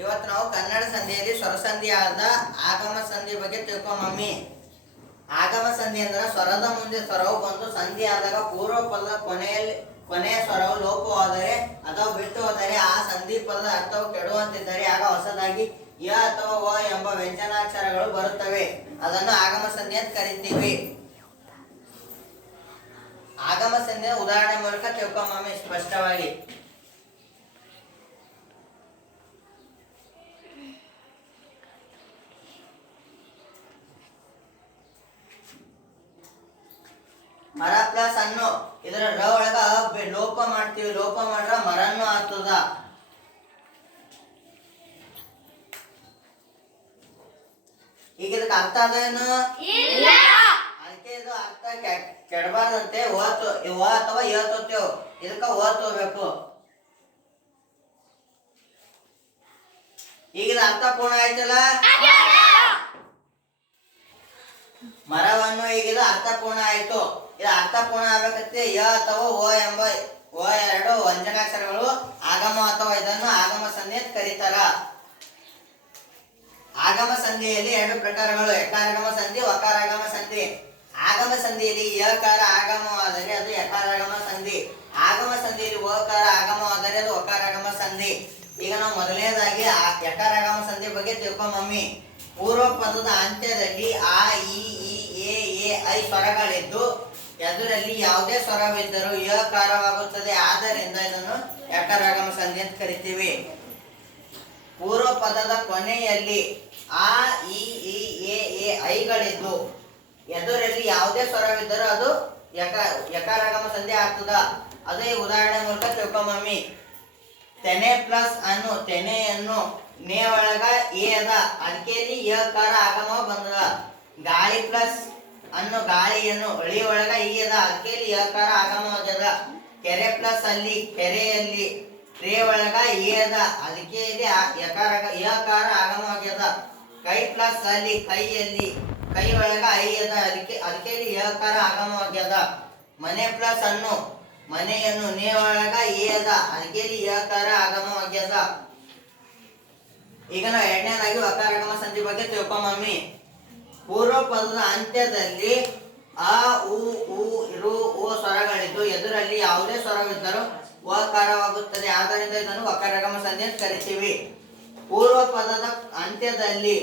ಇವತ್ತು ನಾವು ಕನ್ನಡ ಸಂಧಿಯಲ್ಲಿ ಸ್ವರಸಂಧಿಯಾದ ಆಗಮ ಸಂಧಿ ಬಗ್ಗೆ ತಿಳ್ಕೊಂಬಮ್ಮಿ. ಆಗಮ ಸಂಧಿ ಅಂದ್ರೆ ಸ್ವರದ ಮುಂದೆ ಸ್ವರವು ಬಂದು ಸಂಧಿ ಆದಾಗ ಪೂರ್ವ ಪದದ ಕೊನೆಯ ಸ್ವರವು ಲೋಪವಾದರೆ ಅಥವಾ ಬಿಟ್ಟು ಹೋದರೆ ಆ ಸಂಧಿ ಪದದ ಅರ್ಥವು ಕೆಡುವಂತಿದ್ದರೆ ಆಗ ಹೊಸದಾಗಿ ಯ ಅಥವಾ ವ ಎಂಬ ವ್ಯಂಜನಾಕ್ಷರಗಳು ಬರುತ್ತವೆ. ಅದನ್ನು ಆಗಮ ಸಂಧಿ ಅಂತ ಕರಿತೀವಿ. ಆಗಮ ಸಂಧಿಯ ಉದಾಹರಣೆ ಮೂಲಕ ತಿಳ್ಕೊಂಬಮ್ಮಿ ಸ್ಪಷ್ಟವಾಗಿ. ಮರ ಪ್ಲಸ್ ಅನ್ನು ಇದರ ರ ಒಳಗ ಲೋಪ ಮಾಡ್ತೀವಿ. ಲೋಪ ಮಾಡ್ರ ಮರನ್ನು ಆಗ್ತದ. ಈಗ ಇದಕ್ಕೆ ಅರ್ಥ ಅದೇನು? ಅದಕ್ಕೆ ಇದು ಅರ್ಥ ಕೆಡಬಾರ್ದಂತೆ ವ ಅಥವಾ ಯ ತೋತೇವ್. ಇದಕ್ಕ ವ ತೋಬೇಕು. ಈಗ ಇದು ಅರ್ಥ ಪೂರ್ಣ ಆಯ್ತಲ್ಲ. ಮರವನ್ನು ಈಗ ಇದು ಅರ್ಥಪೂರ್ಣ ಆಯ್ತು. ಇದು ಅರ್ಥಪೂರ್ಣ ಆಗ್ಬೇಕಂತೆ ಯ ಅಥವಾ ಓ ಎರಡು ವ್ಯಂಜನಾಕ್ಷರಗಳು ಆಗಮ ಅಥವಾ ಇದನ್ನು ಆಗಮ ಸಂಧಿ ಅಂತ ಕರೀತಾರ. ಆಗಮ ಸಂಧಿಯಲ್ಲಿ ಎರಡು ಪ್ರಕಾರಗಳು, ಯಕಾರಾಗಮ ಸಂಧಿ, ವಕಾರಾಗಮ ಸಂಧಿ. ಆಗಮ ಸಂಧಿಯಲ್ಲಿ ಯಕಾರ ಆಗಮವಾದರೆ ಅದು ಯಕಾರಾಗಮ ಸಂಧಿ. ಆಗಮ ಸಂಧಿಯಲ್ಲಿ ವಕಾರ ಆಗಮವಾದರೆ ಅದು ವಕಾರಾಗಮ ಸಂಧಿ. ಈಗ ನಾವು ಮೊದಲನೇದಾಗಿ ಯಕಾರಾಗಮ ಸಂಧಿ ಬಗ್ಗೆ ತಿಳ್ಕೊಂಬಮ್ಮಿ. ಪೂರ್ವ ಪದದ ಅಂತ್ಯದಲ್ಲಿ ಆ ಇ ಎ ಐ ಸ್ವರಗಳಿದ್ದು ಎದುರಲ್ಲಿ ಯಾವುದೇ ಸ್ವರವಿದ್ದರೂ ಯಕಾರವಾಗುತ್ತದೆ. ಆದ್ದರಿಂದ ಇದನ್ನು ಯಕಾರಾಗಮ ಸಂಧಿ ಅಂತ ಕರಿತೀವಿ. ಪೂರ್ವ ಪದದ ಕೊನೆಯಲ್ಲಿ ಆ ಇ ಎ ಐಗಳಿದ್ದು ಎದುರಲ್ಲಿ ಯಾವುದೇ ಸ್ವರವಿದ್ದರೂ ಅದು ಯಕಾರಾಗಮ ಸಂಧಿ ಆಗ್ತದ. ಅದೇ ಉದಾಹರಣೆ ಮೂಲಕ ತಿಳ್ಕೊಂಬಮ್ಮಿ. ತೆನೆ ಪ್ಲಸ್ ಅನ್ನು ತೆನೆಯನ್ನು ನೇ ಒಳಗ ಎ ಅದ, ಅದಕ್ಕೆ ಯಕಾರ ಆಗಮ ಬಂದದ. ಗಾಳಿ ಪ್ಲಸ್ ಅನ್ನು ಗಾಳಿಯನ್ನು ಒಳಿ ಒಳಗ ಈ ಅದ, ಅದಕ್ಕೆ ಯಕಾರ ಆಗಮ ಆಗದ. ಕೆರೆ ಪ್ಲಸ್ ಅಲ್ಲಿ ಕೆರೆಯಲ್ಲಿ ರೇ ಒಳಗ ಎ ಅದ, ಅದಕ್ಕೆ ಯಕಾರ ಆಗಮ ಆಗ್ಯದ. ಕೈ ಪ್ಲಸ್ ಅಲ್ಲಿ ಕೈಯಲ್ಲಿ ಕೈ ಒಳಗ ಐ ಅದ, ಅದಕ್ಕೆ ಯಕಾರ ಆಗಮ ಆಗ್ಯದ. ಮನೆ ಪ್ಲಸ್ ಅನ್ನು ಮನೆಯನ್ನು ನೇ ಒಳಗ ಎ ಅದ, ಅದಕ್ಕೆ ಯಕಾರ ಆಗಮ ಆಗ್ಯದ. ಈಗ ನಾವು ಎರಡನೇದಾಗಿ ವಕಾರಾಗಮ ಸಂಧಿ ಬಗ್ಗೆ ತಿಳ್ಕೊಂಬಮ್ಮಿ. ಪೂರ್ವ ಪದದ ಅಂತ್ಯದಲ್ಲಿ ಅ ಉ ರು ಓ ಸ್ವರಗಳಿದ್ದು ಎದುರಲ್ಲಿ ಯಾವುದೇ ಸ್ವರವಿದ್ದರೂ ವಕಾರವಾಗುತ್ತದೆ. ಆದ್ದರಿಂದ ಇದನ್ನು ವಕಾರಾಗಮ ಸಂಧಿ ಅಂತ ಕರಿತೀವಿ. ಪೂರ್ವ ಪದದ ಅಂತ್ಯದಲ್ಲಿ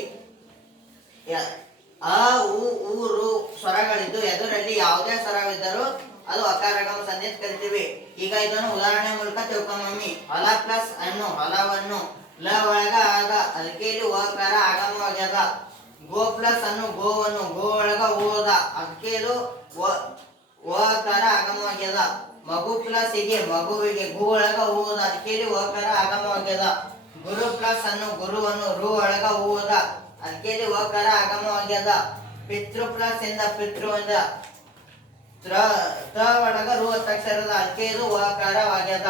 ಅ ಉ ರು ಸ್ವರಗಳಿದ್ದು ಎದುರಲ್ಲಿ ಯಾವುದೇ ಸ್ವರವಿದ್ದರೂ ಅದು ವಕಾರಾಗಮ ಸಂಧಿ ಅಂತ ಕರಿತೀವಿ. ಈಗ ಇದನ್ನು ಉದಾಹರಣೆ ಮೂಲಕ ತಿಳ್ಕೊಂಬಮ್ಮಿ. ಹೊಲ ಪ್ಲಸ್ ಅನ್ನು ಹೊಲವನ್ನು ಲ ಒಳಗ ಆದ, ಅದಕ್ಕೆ ವಕಾರ ಆಗಮವಾಗ್ಯದ. ಗೋ ಪ್ಲಸ್ ಅನ್ನು ಗೋವನ್ನು ಗೋ ಒಳಗ ಓದ, ಅದಕ್ಕೆ ವಕಾರ ಆಗಮವಾಗ್ಯದ. ಮಗು ಪ್ಲಸ್ ಹೀಗೆ ಮಗುವಿಗೆ ಗು ಒಳಗ ಓದ, ಅದಕ್ಕೆ ವಕಾರ ಆಗಮವಾಗ್ಯದ. ಗುರು ಪ್ಲಸ್ ಅನ್ನು ಗುರುವನ್ನು ರು ಒಳಗ ಓದ, ಅದಕ್ಕೆ ವಕಾರ ಆಗಮವಾಗ್ಯದ. ಪಿತೃ ಪ್ಲಸ್ ಇಂದ ಪಿತೃವಿಂದ ತ ಒಳಗ ರು ಒತ್ತಕ್ಷರದ, ಅದಕ್ಕೆ ವಕಾರವಾಗ್ಯದ.